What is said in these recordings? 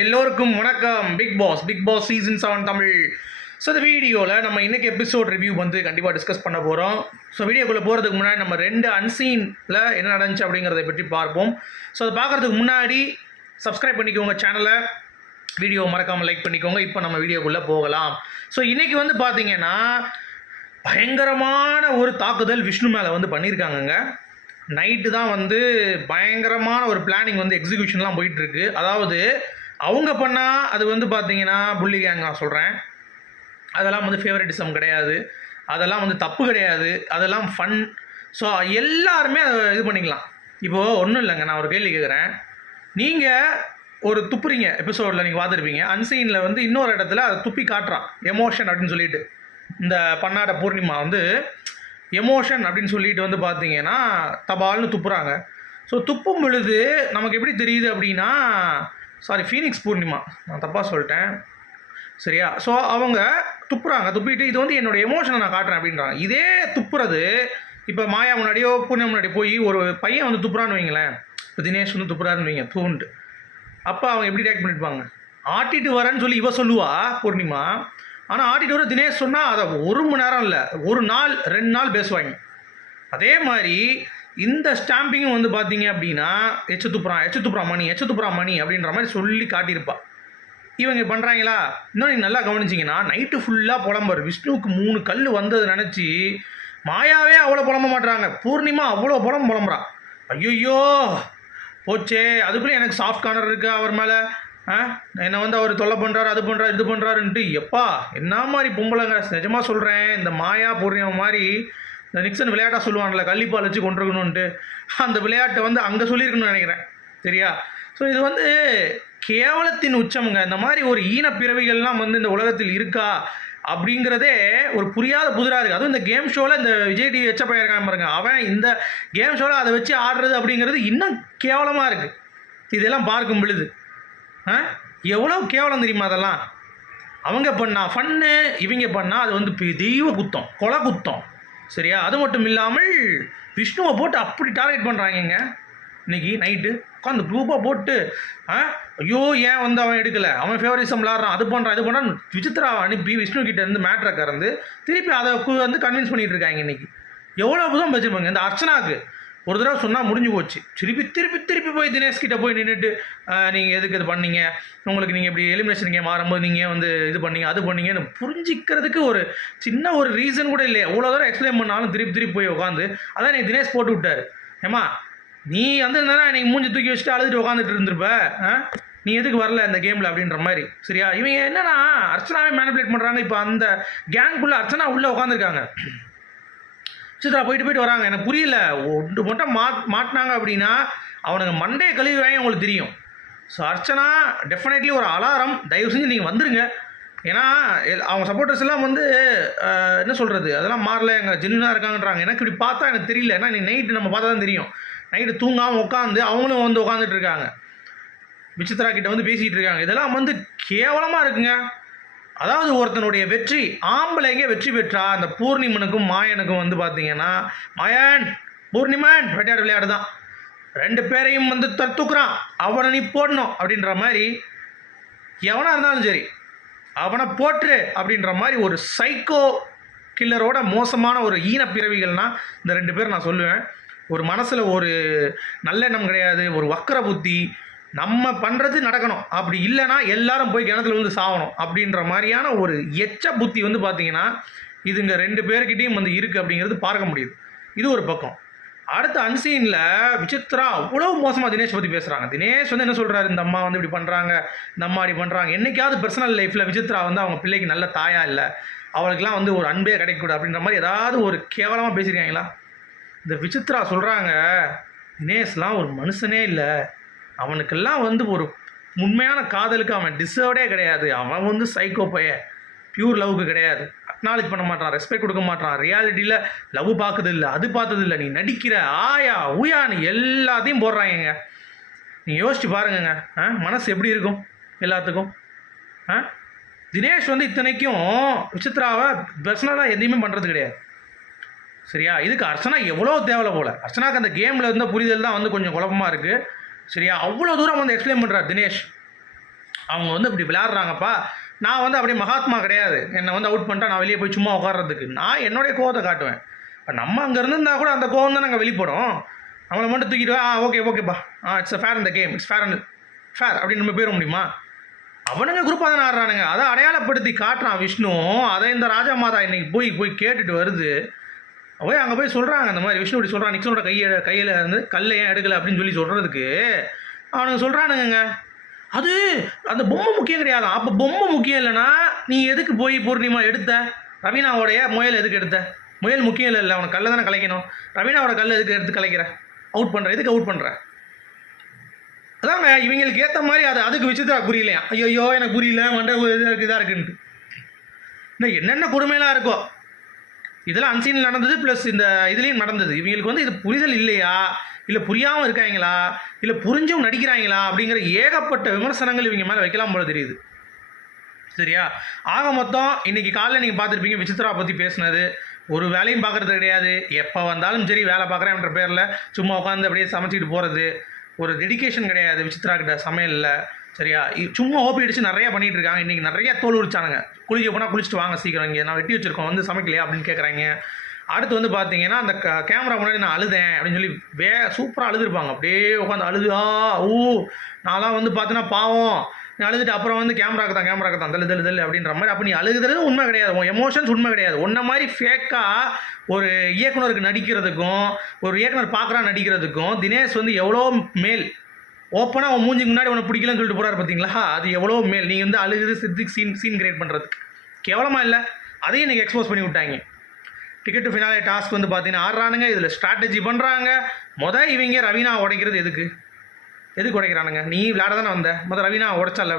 எல்லோருக்கும் வணக்கம். Bigg Boss Bigg Boss season seven Tamil. So இந்த வீடியோவில் நம்ம இன்னைக்கு எபிசோட் ரிவ்யூ வந்து கண்டிப்பாக டிஸ்கஸ் பண்ண போகிறோம் ஸோ வீடியோக்குள்ளே போகிறதுக்கு முன்னாடி நம்ம ரெண்டு அன்சீனில் என்ன நடந்துச்சு அப்படிங்கிறத பற்றி பார்ப்போம். ஸோ அதை பார்க்குறதுக்கு முன்னாடி சப்ஸ்கிரைப் பண்ணிக்கோங்க சேனலை வீடியோ மறக்காமல் லைக் பண்ணிக்கோங்க. இப்போ நம்ம வீடியோக்குள்ளே போகலாம். ஸோ இன்றைக்கி வந்து பார்த்தீங்கன்னா பயங்கரமான ஒரு தாக்குதல் விஷ்ணு மேலே வந்து பண்ணியிருக்காங்கங்க நைட்டு தான் வந்து பயங்கரமான ஒரு பிளானிங் வந்து எக்ஸிக்யூஷன்லாம் போயிட்டுருக்கு. அதாவது அவங்க பண்ணால் அது வந்து பார்த்தீங்கன்னா புள்ளி கேங் நான் சொல்கிறேன் அதெல்லாம் வந்து ஃபேவரட்டிசம் கிடையாது. அதெல்லாம் வந்து தப்பு கிடையாது. அதெல்லாம் ஃபன் ஸோ எல்லாருமே அதை இது பண்ணிக்கலாம். இப்போது ஒன்றும் இல்லைங்க நான் ஒரு கேள்வி கேட்குறேன் நீங்கள் ஒரு துப்புறீங்க எபிசோடில் நீங்கள் பார்த்துருப்பீங்க. அன்சீனில் வந்து இன்னொரு இடத்துல அதை துப்பி காட்டுறான். எமோஷன் அப்படின்னு சொல்லிட்டு. இந்த பன்னாட பூர்ணிமா வந்து எமோஷன் அப்படின்னு சொல்லிட்டு வந்து பார்த்தீங்கன்னா தபால்னு துப்புறாங்க. ஸோ துப்பும் பொழுது நமக்கு எப்படி தெரியுது அப்படின்னா சாரி ஃபீனிக்ஸ் பூர்ணிமா நான் தப்பாக சொல்லிட்டேன். சரியா? ஸோ அவங்க துப்புறாங்க. துப்பிட்டு இது வந்து என்னோட எமோஷனை நான் காட்டுறேன் அப்படின்றாங்க. இதே துப்புறது இப்போ மாயா முன்னாடியோ பூர்ணிமா முன்னாடி போய் ஒரு பையன் வந்து துப்புறான்னு வைங்களேன். இப்போ தினேஷ் வந்து துப்புறாருன்னு வைங்க தூண்டு. அப்போ அவங்க எப்படி ரியாக்ட் பண்ணிட்டுப்பாங்க ஆட்டிட்டு வரேன்னு சொல்லி இவ சொல்லுவா பூர்ணிமா. ஆனால் ஆட்டிட்டு தினேஷ் சொன்னால் அதை ஒரு மணி நேரம் இல்லை ஒரு நாள் ரெண்டு நாள் பேசுவாங்க. அதே மாதிரி இந்த ஸ்டாம்பிங்கும் வந்து பார்த்தீங்க அப்படின்னா எச்சு துப்புறான் எச்சு துப்புறான் மணி எச்சு துப்புறான் மணி அப்படின்ற மாதிரி சொல்லி காட்டியிருப்பா. இவங்க பண்ணுறாங்களா இன்னும் நீங்கள் நல்லா கவனிச்சிங்கன்னா நைட்டு ஃபுல்லாக புலம்பர் விஷ்ணுவுக்கு மூணு கல் வந்தது நினச்சி மாயாவே அவ்வளோ புலம்ப மாட்றாங்க. பூர்ணிமா அவ்வளோ புலம்பு புலம்புறான் ஐயோ போச்சே அதுக்குள்ளே எனக்கு சாஃப்ட் கார்னர் இருக்குது அவர் மேலே? என்னை வந்து அவர் தொல்லை பண்ணுறாரு அது பண்ணுறாரு இது பண்ணுறாருன்ட்டு எப்பா என்ன மாதிரி பொம்பளைங்க? நிஜமாக சொல்கிறேன் இந்த மாயா பூர்ணிமா மாதிரி இந்த நிக்சன் விளையாட்டாக சொல்லுவாங்கல்ல கள்ளிப்பால் வச்சு கொண்டிருக்கணுன்ட்டு அந்த விளையாட்டை வந்து அங்கே சொல்லியிருக்கணும்னு நினைக்கிறேன் சரியா? ஸோ இது வந்து கேவலத்தின் உச்சமுங்க. இந்த மாதிரி ஒரு ஈன பிறவிகள்லாம் வந்து இந்த உலகத்தில் இருக்கா அப்படிங்கிறதே ஒரு புரியாத புதிராக இருக்குது அதுவும் இந்த கேம் ஷோவில் இந்த விஜய் டிவி வச்ச பையன் இருக்கான் பாருங்க. அவன் இந்த கேம் ஷோவில் அதை வச்சு ஆடுறது அப்படிங்கிறது இன்னும் கேவலமாக இருக்குது இதெல்லாம் பார்க்கும் பொழுது. எவ்வளோ கேவலம் தெரியுமா அதெல்லாம்? அவங்க பண்ணா ஃபன்னு இவங்க பண்ணால் அது வந்து தெய்வ குத்தம் கொலை குத்தம். சரியா? அது மட்டும் இல்லாமல் விஷ்ணுவை போட்டு அப்படி டார்கெட் பண்ணுறாங்கங்க இன்னைக்கு நைட்டு உட்காந்து குரூப்பாக போட்டு ஆ? ஐயோ ஏன் வந்து அவன் எடுக்கலை? அவன் ஃபேவரிசம் விளாட்றான் அது பண்ணுறான் இது பண்ணுறான் விசித்ராவை அனுப்பி விஷ்ணு கிட்ட இருந்து மேட்ரை கறந்து திருப்பி அதை வந்து கன்வின்ஸ் பண்ணிகிட்டு இருக்காங்க இன்னைக்கு. எவ்வளோ புதம் வச்சுருப்பாங்க இந்த அர்ச்சனாக்கு. ஒரு தடவை சொன்னால் முடிஞ்சு போச்சு. திருப்பி திருப்பி திருப்பி போய் தினேஷ்கிட்ட போய் நின்றுட்டு நீங்கள் எதுக்கு இது பண்ணீங்க? உங்களுக்கு நீங்கள் இப்படி எலிமினேஷன் கேம் ஆடும்போது நீங்கள் வந்து இது பண்ணீங்க அது பண்ணீங்கன்னு புரிஞ்சிக்கிறதுக்கு ஒரு சின்ன ஒரு ரீசன் கூட இல்லையா. எவ்வளோ தூரம் எக்ஸ்பிளைன் பண்ணாலும் திருப்பி திருப்பி போய் உட்காந்து அதான் நீ தினேஷ் போட்டு விட்டாரு. ஏமா நீ வந்து இருந்தா நீ மூஞ்சி தூக்கி வச்சுட்டு அழுதுட்டு உட்காந்துட்டு இருந்திருப்ப? ஆ? நீ எதுக்கு வரல இந்த கேமில் அப்படின்ற மாதிரி. சரியா? இவங்க என்னன்னா அர்ச்சனாவே மேனிபுலேட் பண்ணுறாங்க இப்போ அந்த கேங்குள்ளே அர்ச்சனா உள்ளே உட்காந்துருக்காங்க சித்ரா போயிட்டு போயிட்டு வராங்க. எனக்கு புரியல. ஒன்று மட்டும் மாட் மாட்டினாங்க அப்படின்னா அவனுங்க மண்டையை கழுவிவாங்க உங்களுக்கு தெரியும். ஸோ அர்ச்சனா டெஃபினெட்லி ஒரு அலாரம். தயவு செஞ்சு நீங்கள் வந்துருங்க. ஏன்னா எல்- அவங்க சப்போர்ட்டர்ஸ் எல்லாம் வந்து என்ன சொல்கிறது அதெல்லாம் மாறல. எங்கள் ஜென்யூனாக இருக்காங்கன்றாங்க. எனக்கு இப்படி பார்த்தா எனக்கு தெரியல. ஏன்னா இன்னைக்கு நைட்டு நம்ம பார்த்தா தான் தெரியும். நைட்டு தூங்காமல் உட்காந்து அவங்களும் வந்து உட்காந்துட்டு இருக்காங்க. விசித்ரா கிட்ட வந்து பேசிகிட்டு இருக்காங்க. இதெல்லாம் வந்து கேவலமாக இருக்குங்க. அதாவது ஒருத்தனுடைய வெற்றி ஆம்பளைங்க வெற்றி பெற்றா? அந்த பூர்ணிமனுக்கும் மாயனுக்கும் வந்து பார்த்தீங்கன்னா மாயன் பூர்ணிமன் விளையாடு விளையாடு தான் ரெண்டு பேரையும் வந்து த- தூக்குறான் அவனை நீ போடணும் அப்படின்ற மாதிரி எவனாக இருந்தாலும் சரி அவனை போட்டுரு அப்படின்ற மாதிரி ஒரு சைக்கோ கில்லரோட மோசமான ஒரு ஈன பிறவிகள்னா இந்த ரெண்டு பேர் நான் சொல்லுவேன். ஒரு மனசில் ஒரு நல்லெண்ணம் கிடையாது ஒரு வக்கர புத்தி நம்ம பண்ணுறது நடக்கணும். அப்படி இல்லைன்னா எல்லாரும் போய் கிணத்துல வந்து சாகணும் அப்படின்ற மாதிரியான ஒரு எச்ச புத்தி வந்து பார்த்தீங்கன்னா இதுங்க ரெண்டு பேர்கிட்டையும் வந்து இருக்குது அப்படிங்கிறது பார்க்க முடியுது. இது ஒரு பக்கம். அடுத்த அன்சீனில் விசித்ரா அவ்வளோ மோசமாக தினேஷ் பற்றி பேசுகிறாங்க தினேஷ் வந்து என்ன சொல்கிறாரு இந்த அம்மா வந்து இப்படி பண்ணுறாங்க இந்த அம்மா இப்படி பண்ணுறாங்க என்னைக்காவது பர்சனல் லைஃப்பில் விசித்ரா வந்து அவங்க பிள்ளைக்கு நல்ல தாயாக இல்லை அவளுக்கெல்லாம் வந்து ஒரு அன்பே கிடைக்கக்கூடாது அப்படின்ற மாதிரி ஏதாவது ஒரு கேவலமாக பேசியிருக்காங்களா இந்த விசித்ரா சொல்கிறாங்க தினேஷ்லாம் ஒரு மனுஷனே இல்லை. அவனுக்கெல்லாம் வந்து ஒரு உண்மையான காதலுக்கு அவன் டிசர்வ்டே கிடையாது. அவன் வந்து சைக்கோ பைய. பியூர் லவ்க்கு கிடையாது. அக்னாலேஜ் பண்ண மாட்டான் ரெஸ்பெக்ட் கொடுக்க மாட்டான். ரியாலிட்டியில் லவ் பார்க்குது இல்லை அது பார்த்தது இல்லை நீ நடிக்கிற ஆயா ஊயான்னு எல்லாத்தையும் போடுறாங்க நீ யோசிச்சு பாருங்கங்க. ஆ மனசு எப்படி இருக்கும் எல்லாத்துக்கும்? ஆ? தினேஷ் வந்து இத்தனைக்கும் விசித்ராவை பர்சனலாக எதையுமே பண்ணுறது கிடையாது. சரியா? இதுக்கு அர்ச்சனா எவ்வளோ தேவையில்ல போல. அர்ச்சனாக்கு அந்த கேமில் இருந்த புரிதல் தான் வந்து கொஞ்சம் குழப்பமாக இருக்குது சரியா? அவ்வளோ தூரம் வந்து எக்ஸ்பிளைன் பண்ணுறார் தினேஷ். அவங்க வந்து இப்படி விளையாடுறாங்கப்பா. நான் வந்து அப்படியே மகாத்மா கிடையாது. என்னை வந்து அவுட் பண்ணிட்டா நான் வெளியே போய் சும்மா உட்காடுறதுக்கு நான் என்னுடைய கோவத்தை காட்டுவேன். இப்போ நம்ம அங்கே இருந்திருந்தா கூட அந்த கோவம் தான் நாங்கள் வெளிப்படும். அவங்கள மட்டும் தூக்கிட்டு ஆ ஓகே ஓகேப்பா ஆ இட்ஸ் ஃபேர் இந்த game it's fair and fair அப்படின்னு நம்ம போயிட முடியுமா? அவனுங்க குரூப்பாக தானே ஆடுறானுங்க. அதை அடையாளப்படுத்தி காட்டுறான் விஷ்ணு. அதை இந்த ராஜா மாதா இன்னைக்கு போய் போய் கேட்டுட்டு வருது. போய் அங்கே போய் சொல்கிறாங்க அந்த மாதிரி விஷ்ணு இப்படி சொல்கிறான் நிக்சனோட கையை கையில் இருந்து கல்லை ஏன் எடுக்கலை அப்படின்னு சொல்லி சொல்கிறதுக்கு அவனுங்க சொல்கிறானுங்க அது அந்த பொம்மை முக்கியம் கிடையாது. அப்போ பொம்மை முக்கியம் இல்லைன்னா நீ எதுக்கு போய் பூர்ணிமா எடுத்த? ரவீனாவோடைய முயல் எதுக்கு எடுத்த? முயல் முக்கியம் இல்லை இல்லை அவனுக்கு கல்லை தானே கலைக்கணும். ரவீனாவோட கல் எதுக்கு எடுத்து கலைக்கிற? அவுட் பண்ணுற எதுக்கு அவுட் பண்ணுற அதாங்க இவங்களுக்கு ஏற்ற மாதிரி அது அதுக்கு விசித்திரா புரியலையா? ஐயோ எனக்கு புரியல மண்டை இதாக இருக்குது இதாக இருக்குன்ட்டு. இன்னும் என்னென்ன கொடுமையெல்லாம் இருக்கோ இதெல்லாம் அன்சீனில் நடந்தது ப்ளஸ் இந்த இதுலேயும் நடந்தது. இவங்களுக்கு வந்து இது புரிதல் இல்லையா? இல்லை புரியாமல் இருக்காங்களா? இல்லை புரிஞ்சும் நடிக்கிறாங்களா? அப்படிங்கிற ஏகப்பட்ட விமர்சனங்கள் இவங்க மேலே வைக்கலாம் போல தெரியுது. சரியா? ஆக மொத்தம் இன்னைக்கு காலைல நீங்கள் பார்த்துருப்பீங்க விசித்ரா பற்றி பேசுனது. ஒரு வேலையும் பார்க்குறது கிடையாது. எப்போ வந்தாலும் சரி வேலை பார்க்குறேன்ற பேரில் சும்மா உட்காந்து அப்படியே சமைச்சிட்டு போகிறது ஒரு டெடிகேஷன் கிடையாது விசித்ரா கிட்ட சமையலில். சரியா? சும்மா ஓபி அடிச்சு நிறைய பண்ணிட்டு இருக்காங்க இன்றைக்கி நிறைய தோல் உரிச்சானுங்க. குளிக்க போனால் குளிச்சுட்டு வாங்க சீக்கிரம் இங்கே. நான் வெட்டி வச்சிருக்கோம். வந்து சமைக்கலையா? அப்படின்னு கேட்குறாங்க அடுத்து வந்து பார்த்தீங்கன்னா அந்த கேமரா முன்னாடி நான் அழுதேன் அப்படின்னு சொல்லி வே சூப்பராக அழுதுருப்பாங்க. அப்படியே உட்காந்து அழுதா ஊ நான்லாம் வந்து பார்த்தீங்கன்னா பாவம். நீ அழுதுட்டு அப்புறம் வந்து கேமராக்கு தான் கேமராக்கு தான். தள்ளு தள்ளு தள்ளு அப்படின்ற மாதிரி. அப்போ நீ அழுகுறது உண்மை கிடையாது. உன் எமோஷன்ஸ் உண்மை கிடையாது. உன்ன மாதிரி ஃபேக்காக ஒரு இயக்குனருக்கு நடிக்கிறதுக்கும் ஒரு இயக்குனர் பார்க்குறா நடிக்கிறதுக்கும் தினேஷ் வந்து எவ்வளோ மேல் ஓப்பனாக அவன் மூஞ்சிக்கு முன்னாடி உனக்கு பிடிக்கலன்னு சொல்லிட்டு போகிறார் பார்த்தீங்களா அது எவ்வளோ மேல். நீங்கள் வந்து அழுகுது சித்திக் சீன் சீன் கிரியேட் பண்ணுறதுக்கு கேவலமாக இல்லை. அதையும் இன்றைக்கி எக்ஸ்போஸ் பண்ணி விட்டாங்க. டிக்கெட் டு ஃபினாலே டாஸ்க் வந்து பார்த்தீங்கன்னா ஆடுறானுங்க. இதில் ஸ்ட்ராட்டஜி பண்ணுறாங்க மொதல் இவங்க ரவீனா உடைக்கிறது எதுக்கு? எதுக்கு உடைக்கிறானுங்க? நீ விளையாட தானே வந்த. மொதல் ரவீனா உடைச்சால.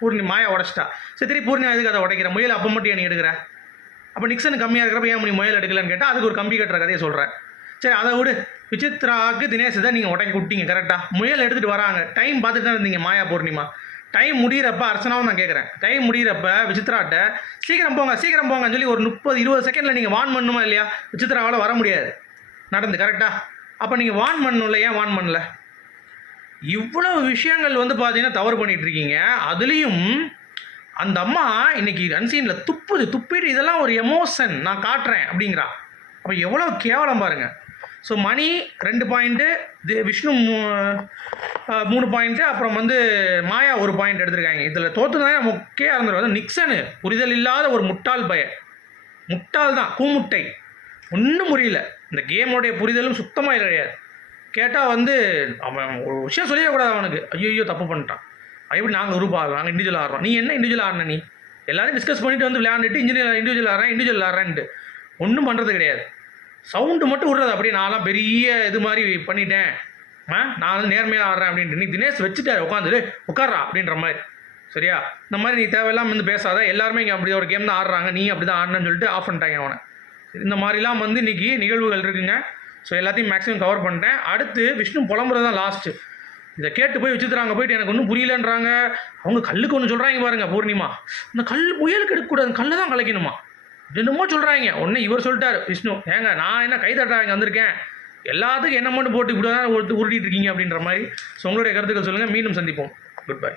பூர்ணி மாயா உடைச்சிட்டா. சரி திருப்பி பூர்ணிமா எதுக்கு அதை உடைக்கிற? முயல் அப்போ மட்டும் நீ எடுக்கிற? அப்போ நிக்சன் கம்மியாக இருக்கிறப்ப ஏன் நீ முயல் எடுக்கலன்னு கேட்டால் அதுக்கு ஒரு கம்பி கட்டுற கதையை சொல்கிறேன் சரி அதை விடு. விசித்ராவுக்கு தினேஷ் தான் நீங்கள் உடைக்க விட்டீங்க கரெக்டாக முயல் எடுத்துகிட்டு வராங்க. டைம் பார்த்துட்டு தான் இருந்தீங்க மாயா பூர்ணிமா. டைம் முடிகிறப்ப அர்ச்சனாவும் நான் கேட்குறேன் டைம் முடியிறப்ப விசித்ராட்ட சீக்கிரம் போங்க சீக்கிரம் போங்கன்னு சொல்லி ஒரு முப்பது இருபது செகண்டில் நீங்கள் வான் பண்ணணுமா இல்லையா? விசித்ராவால் வர முடியாது. நடந்து கரெக்டாக அப்போ நீங்கள் வான் பண்ணணும்ல ஏன் வான் பண்ணல? இவ்வளவு விஷயங்கள் வந்து பார்த்தீங்கன்னா தவறு பண்ணிட்டு இருக்கீங்க. அதுலேயும் அந்த அம்மா இன்னைக்கு அன்சீனில் துப்புது துப்பிட்டு இதெல்லாம் ஒரு எமோஷன் நான் காட்டுறேன் அப்படிங்கிறா. அப்போ எவ்வளோ கேவலம் பாருங்கள் ஸோ மணி ரெண்டு பாயிண்ட்டு விஷ்ணு மூணு பாயிண்ட்டு அப்புறம் வந்து மாயா ஒரு பாயிண்ட் எடுத்திருக்காங்க. இதில் தோற்றுனா முக்கிய இருந்துடும் வந்து நிக்சனு புரிதல் இல்லாத ஒரு முட்டாள் பய. முட்டாள் தான் கூமுட்டை. ஒன்றும் புரியல. இந்த கேமோடைய புரிதலும் சுத்தமாக கிடையாது. கேட்டால் வந்து அவன் ஒரு விஷயம் சொல்லிடக்கூடாது அவனுக்கு. ஐயோ தப்பு பண்ணிட்டான். எப்படி நாங்கள் குரூப் ஆடுறோம் நாங்கள் இண்டிவிஜுவல் ஆடுறோம். நீ என்ன இண்டிவிஜுவல் ஆடின நீ? எல்லாரும் டிஸ்கஸ் பண்ணிட்டு வந்து விளையாண்டுட்டு இன்ஜினியர் இண்டிவிஜுவல் ஆடுறேன் இண்டிவிஜுவல் ஆடுறேன்ட்டு. ஒன்றும் பண்ணுறது கிடையாது. சவுண்டு மட்டும் விடுறது அப்படியே நான்லாம் பெரிய இது மாதிரி பண்ணிட்டேன். ஆ நான் வந்து நேர்மையாக ஆடுறேன் அப்படின்ட்டு நீ தினேஷ் வச்சுட்டாரு உட்காந்துட்டு உட்கார்றா அப்படின்ற மாதிரி. சரியா? இந்த மாதிரி நீ தேவையில்லாமல் வந்து பேசாத எல்லாருமே இங்கே அப்படி ஒரு கேம் தான் ஆடுறாங்க நீ அப்படி தான் ஆடணும்னு சொல்லிட்டு ஆஃப் பண்ணிட்டாங்க அவனை இந்த மாதிரிலாம் வந்து இன்னைக்கு நிகழ்வுகள் இருக்குங்க. ஸோ எல்லாத்தையும் மேக்ஸிமம் கவர் பண்ணிட்டேன். அடுத்து விஷ்ணு புலம்புறது தான் லாஸ்ட்டு இதை கேட்டு போய் வச்சுக்கிறாங்க போயிட்டு எனக்கு ஒன்றும் புரியலன்றாங்க. அவங்க கல்லுக்கு ஒன்று சொல்கிறாங்க பாருங்கள் பூர்ணிமா. இந்த கல் முயலுக்கு எடுக்கக்கூடாது கல்லை தான் கலைக்கணுமா? என்னமோ சொல்கிறாங்க ஒன்று இவர் சொல்லிட்டார். விஷ்ணு ஏங்க நான் என்ன கை தட்டாங்க வந்திருக்கேன்? எல்லாத்துக்கும் என்ன மட்டும் போட்டு இப்படி தான் உருட்டிட்டு இருக்கீங்க அப்படின்ற மாதிரி. ஸோ உங்களுடைய கருத்துக்கள் சொல்லுங்கள் மீண்டும் சந்திப்போம். Good bye